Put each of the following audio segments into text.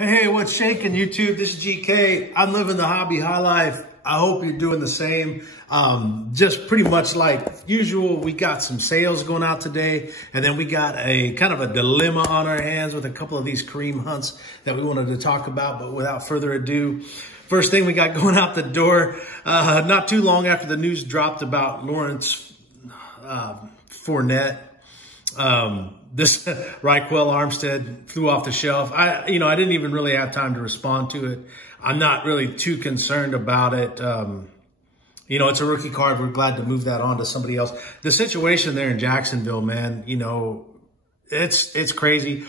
Hey, what's shaking, YouTube? This is GK. I'm living the hobby high life. I hope you're doing the same. Just pretty much like usual, we got some sales going out today, and then we got a kind of a dilemma on our hands with a couple of these cream hunts that we wanted to talk about. But without further ado, first thing we got going out the door, not too long after the news dropped about Lawrence Fournette. This Raquel Armstead flew off the shelf. I didn't even really have time to respond to it. I'm not really too concerned about it. It's a rookie card. We're glad to move that on to somebody else. The situation there in Jacksonville, man, it's crazy.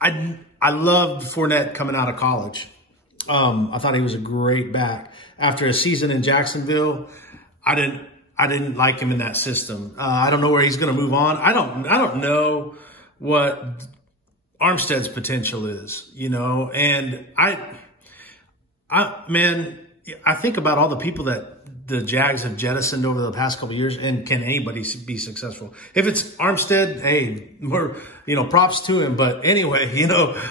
I loved Fournette coming out of college. I thought he was a great back. After a season in Jacksonville, I didn't like him in that system. I don't know where he's going to move on. I don't know what Armstead's potential is, and I think about all the people that the Jags have jettisoned over the past couple of years, and can anybody be successful? If it's Armstead, hey, props to him. But anyway,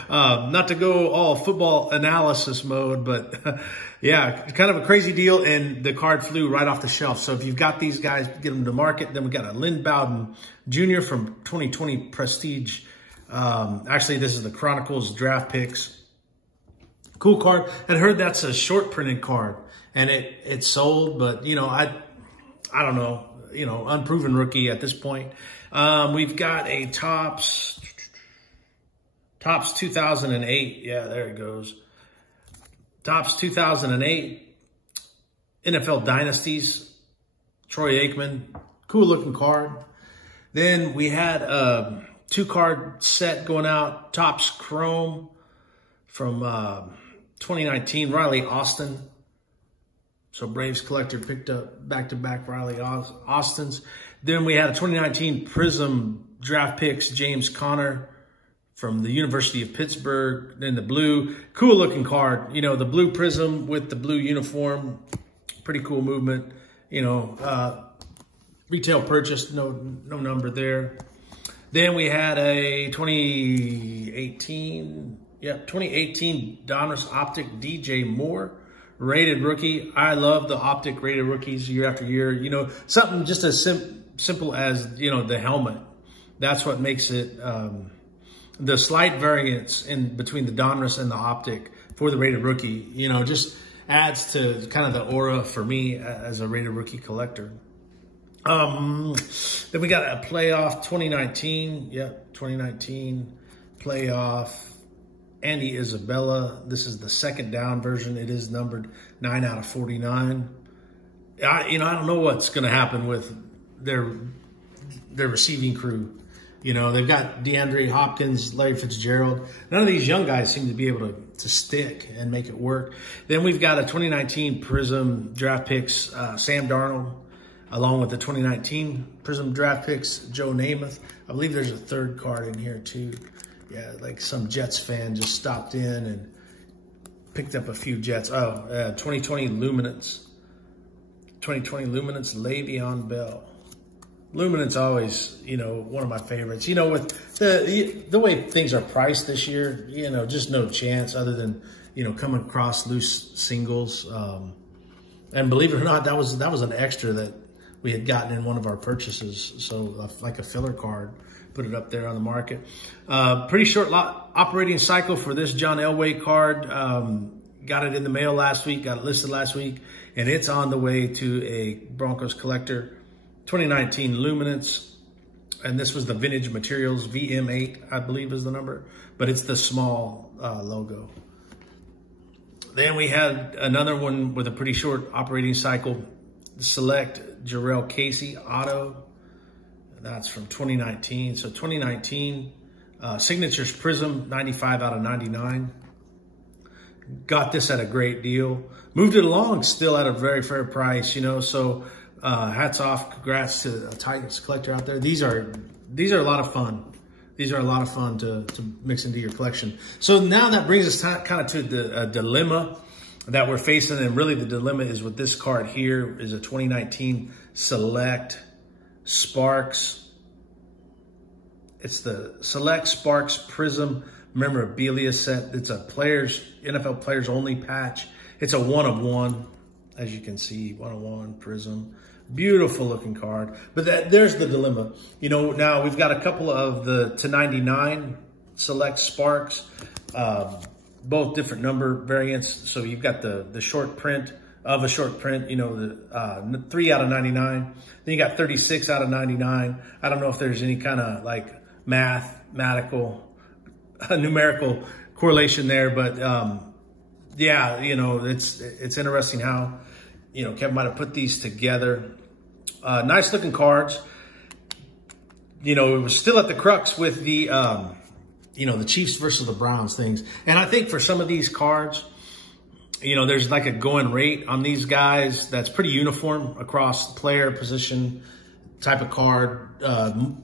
not to go all football analysis mode, but yeah, kind of a crazy deal. And the card flew right off the shelf. So if you've got these guys, get them to market. Then we got a Lynn Bowden Jr. from 2020 Prestige. Actually, this is the Chronicles draft picks. Cool card. I heard that's a short printed card, and it sold, but I don't know, unproven rookie at this point. We've got a Topps 2008. Yeah, there it goes. Topps 2008 NFL Dynasties, Troy Aikman. Cool looking card. Then we had a 2-card set going out, Topps Chrome from 2019, Riley Austin. So Braves collector picked up back-to-back Riley Austins. Then we had a 2019 Prism draft picks, James Conner from the University of Pittsburgh. Then the blue, cool looking card. The blue Prism with the blue uniform. Pretty cool movement. Retail purchase, no number there. Then we had a 2018 Donruss Optic DJ Moore. Rated rookie. I love the Optic rated rookies year after year. Something just as simple as, the helmet. That's what makes it, the slight variance in between the Donruss and the Optic for the rated rookie, just adds to kind of the aura for me as a rated rookie collector. Then we got a playoff 2019. Yep, 2019 playoff. Andy Isabella. This is the second down version. It is numbered 9 out of 49. I don't know what's going to happen with their receiving crew. They've got DeAndre Hopkins, Larry Fitzgerald. None of these young guys seem to be able to stick and make it work. Then we've got a 2019 Prism draft picks, Sam Darnold, along with the 2019 Prism draft picks, Joe Namath. I believe there's a third card in here too. Yeah, like some Jets fan just stopped in and picked up a few Jets. 2020 Luminance. 2020 Luminance, Le'Veon Bell. Luminance always, one of my favorites. With the way things are priced this year, just no chance other than, coming across loose singles. And believe it or not, that was an extra that we had gotten in one of our purchases. So like a filler card. Put it up there on the market. Pretty short operating cycle for this John Elway card. Got it in the mail last week, got it listed last week, and it's on the way to a Broncos collector. 2019 Luminance, and this was the Vintage Materials VM8, I believe is the number, but it's the small logo. Then we had another one with a pretty short operating cycle. Select Jarrell Casey Auto. That's from 2019. So 2019, Signatures Prism, 95 out of 99. Got this at a great deal. Moved it along still at a very fair price, So hats off, congrats to a Titans collector out there. These are a lot of fun. These are a lot of fun to mix into your collection. So now that brings us kind of to the dilemma that we're facing. And really the dilemma is with this card here is a 2019 Select Sparks. It's the Select Sparks Prism memorabilia set. It's a NFL players only patch. It's a 1-of-1, as you can see, 1-of-1 Prism. Beautiful looking card. But there's the dilemma. You know, now we've got a couple of the /99 select Sparks, both different number variants. So you've got the short print of a short print, you know, the 3 out of 99. Then you got 36 out of 99. I don't know if there's any kind of like numerical correlation there, but yeah, you know, it's interesting how, you know, Kevin might have put these together. Nice looking cards. You know, it was still at the crux with the, you know, the Chiefs versus the Browns things. And I think for some of these cards, you know, there's like a going rate on these guys that's pretty uniform across player, position, type of card, amount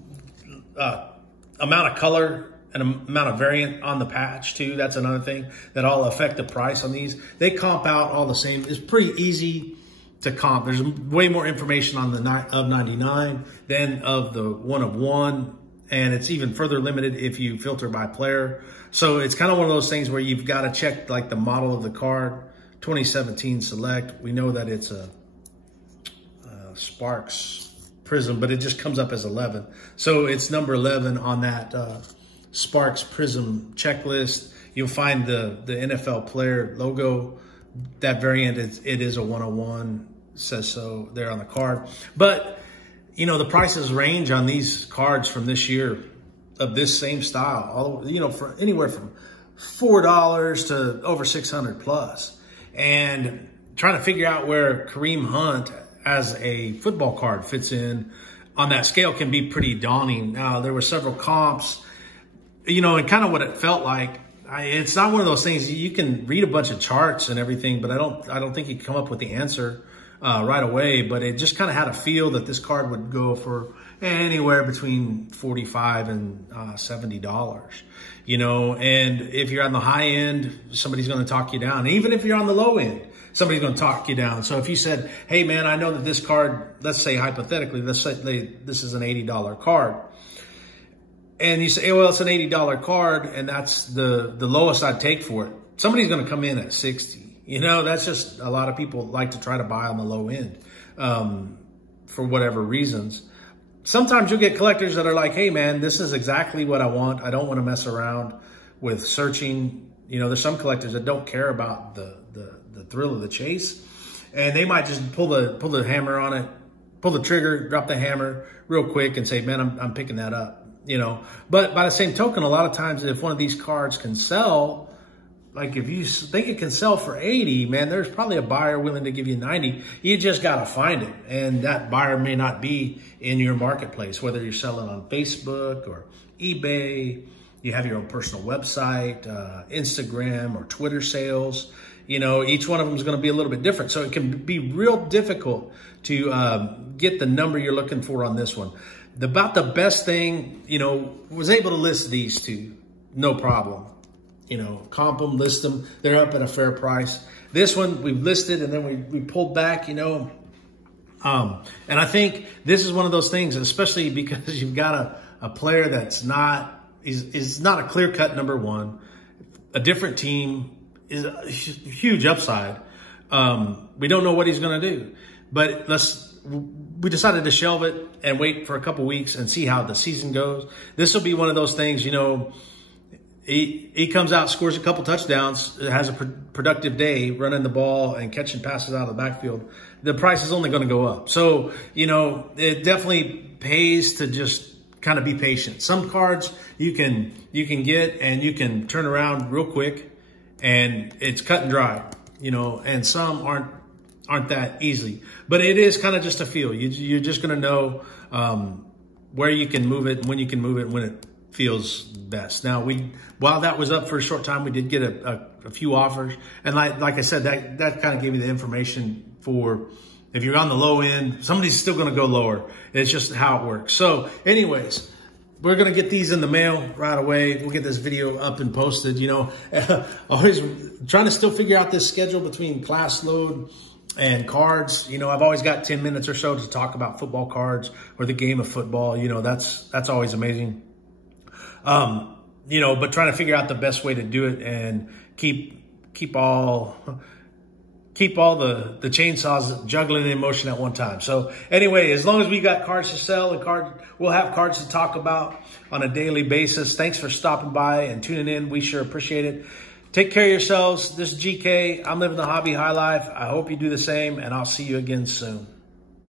of color, and amount of variant on the patch too. That's another thing that all affect the price on these. They comp out all the same. It's pretty easy to comp. There's way more information on the of 99 than of the 1-of-1. And it's even further limited if you filter by player. So it's kind of one of those things where you've got to check like the model of the card. 2017 select. We know that it's a Sparks Prism, but it just comes up as 11. So it's number 11 on that Sparks Prism checklist. You'll find the NFL player logo. That variant, it is a 1-of-1, says so there on the card. But, you know, the prices range on these cards from this year of this same style, all, you know, for anywhere from $4 to over 600 plus. And trying to figure out where Kareem Hunt as a football card fits in on that scale can be pretty daunting. Now, there were several comps, you know, and kind of what it felt like. It's not one of those things, you can read a bunch of charts and everything, but I don't think you can come up with the answer right away. But it just kind of had a feel that this card would go for anywhere between $45 and $70, you know. And if you're on the high end, somebody's going to talk you down. Even if you're on the low end, somebody's going to talk you down. So if you said, hey man, I know that this card, let's say hypothetically, let's say this is an $80 card. And you say, well, it's an $80 card, and that's the lowest I'd take for it. Somebody's going to come in at 60. You know, that's just a lot of people like to try to buy on the low end for whatever reasons. Sometimes you'll get collectors that are like, hey, man, this is exactly what I want. I don't want to mess around with searching. You know, there's some collectors that don't care about the thrill of the chase, and they might just pull the hammer on it, pull the trigger, drop the hammer real quick and say, man, I'm picking that up. You know, but by the same token, a lot of times if one of these cards can sell, like if you think it can sell for 80, man, there's probably a buyer willing to give you 90. You just got to find it. And that buyer may not be in your marketplace, whether you're selling on Facebook or eBay, you have your own personal website, Instagram or Twitter sales. You know, each one of them is going to be a little bit different. So it can be real difficult to get the number you're looking for on this one. About the best thing, you know, was able to list these two, no problem. You know, comp them, list them. They're up at a fair price. This one we've listed and then we pulled back, you know. And I think this is one of those things, especially because you've got a player that's not, is not a clear-cut number one. A different team is a huge upside. We don't know what he's going to do, but we decided to shelve it and wait for a couple weeks and see how the season goes. This will be one of those things, you know, he comes out, scores a couple touchdowns, has a productive day running the ball and catching passes out of the backfield. The price is only going to go up. So, you know, it definitely pays to just kind of be patient. Some cards you can get and you can turn around real quick and it's cut and dry, you know, and some aren't that easy, but it is kind of just a feel. You're just going to know where you can move it, when you can move it, when it feels best. Now, while that was up for a short time, we did get a few offers, and like I said, that kind of gave me the information for if you're on the low end, somebody's still going to go lower. It's just how it works. So, anyways, we're going to get these in the mail right away. We'll get this video up and posted. You know, always trying to still figure out this schedule between class load and cards. You know, I've always got 10 minutes or so to talk about football cards or the game of football. You know, that's always amazing. but trying to figure out the best way to do it and keep all the chainsaws juggling in motion at one time. So anyway, as long as we got cards to sell and we'll have cards to talk about on a daily basis. Thanks for stopping by and tuning in. We sure appreciate it. Take care of yourselves. This is GK. I'm living the hobby high life. I hope you do the same, and I'll see you again soon.